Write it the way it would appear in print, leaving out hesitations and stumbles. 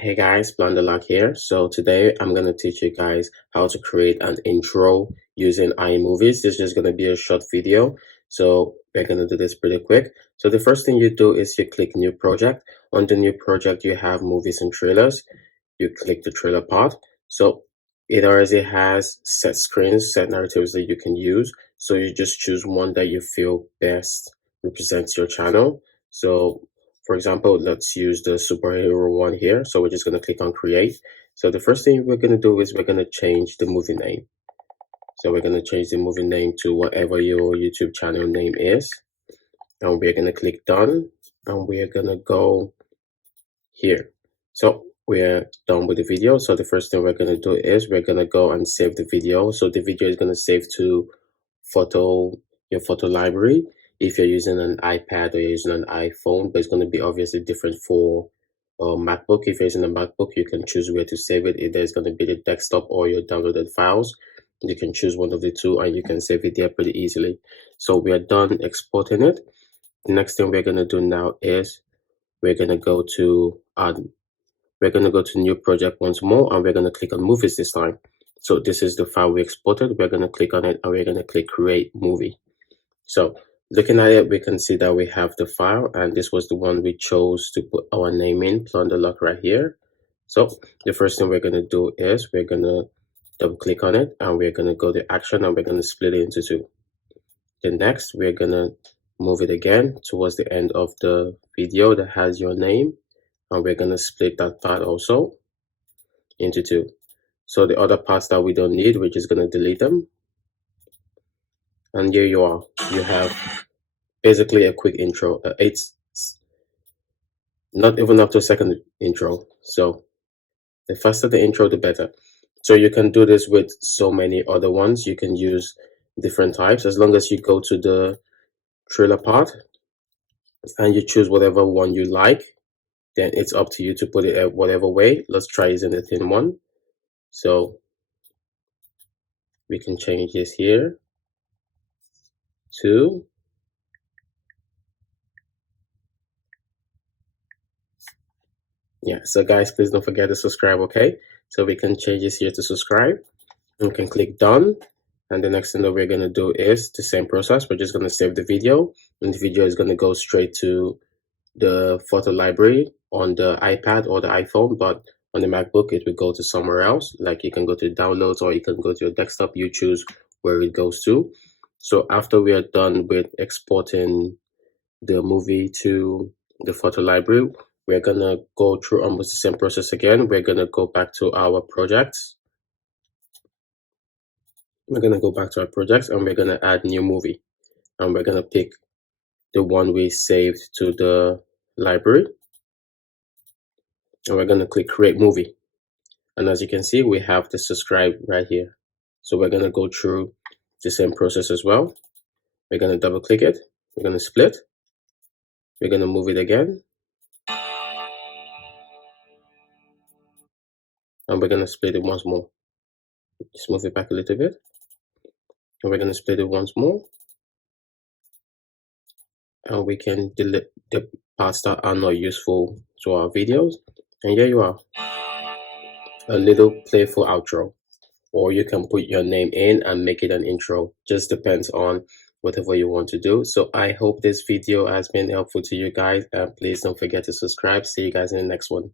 Hey guys, Blunderluck here. So today I'm going to teach you guys how to create an intro using iMovies. This is just going to be a short video. So we're going to do this pretty quick. So the first thing you do is you click new project. On the new project, you have movies and trailers. You click the trailer part. So it already has set screens, set narratives that you can use. So you just choose one that you feel best represents your channel. So for example, let's use the superhero one here. So we're just going to click on create. So the first thing we're going to do is we're going to change the movie name. So we're going to change the movie name to whatever your YouTube channel name is. And we're going to click done. And we're going to go here. So we're done with the video. So the first thing we're going to do is we're going to go and save the video. So the video is going to save to your photo library if you're using an iPad or you're using an iPhone, but it's going to be obviously different for MacBook. If you're using a MacBook, you can choose where to save it. Either it's going to be the desktop or your downloaded files. You can choose one of the two and you can save it there pretty easily. So we are done exporting it. The next thing we're going to do now is we're going to go to new project once more, and we're going to click on movies this time. So this is the file we exported. We're going to click on it and we're going to click create movie. So looking at it, we can see that we have the file, and this was the one we chose to put our name in, Plunderluck, right here. So the first thing we're going to do is we're going to double click on it and we're going to go to action and we're going to split it into two. Then next, we're going to move it again towards the end of the video that has your name, and we're going to split that part also into two. So the other parts that we don't need, we're just going to delete them. And here you are. You have basically a quick intro. It's not even up to a second intro. So the faster the intro, the better. So you can do this with so many other ones. You can use different types as long as you go to the trailer part and you choose whatever one you like. Then it's up to you to put it whatever way. Let's try using the thin one. So we can change this here to so guys, please don't forget to subscribe. Okay, so we can change this here to subscribe. We can click done, and the next thing that we're going to do is the same process. We're just going to save the video, and the video is going to go straight to the photo library on the iPad or the iPhone, but on the MacBook it will go to somewhere else. Like you can go to downloads or you can go to your desktop. You choose where it goes to. So after we are done with exporting the movie to the photo library, we're gonna go through almost the same process again. We're gonna go back to our projects. We're gonna go back to our projects and we're gonna add new movie, and we're gonna pick the one we saved to the library, and we're gonna click create movie. And as you can see, we have the subscribe right here. So we're gonna go through the same process as well. We're gonna double click it. We're gonna split. We're gonna move it again. And we're gonna split it once more. Just move it back a little bit. And we're gonna split it once more. And we can delete the parts that are not useful to our videos. And here you are, a little playful outro. Or you can put your name in and make it an intro. Just depends on whatever you want to do. So I hope this video has been helpful to you guys, and please don't forget to subscribe. See you guys in the next one.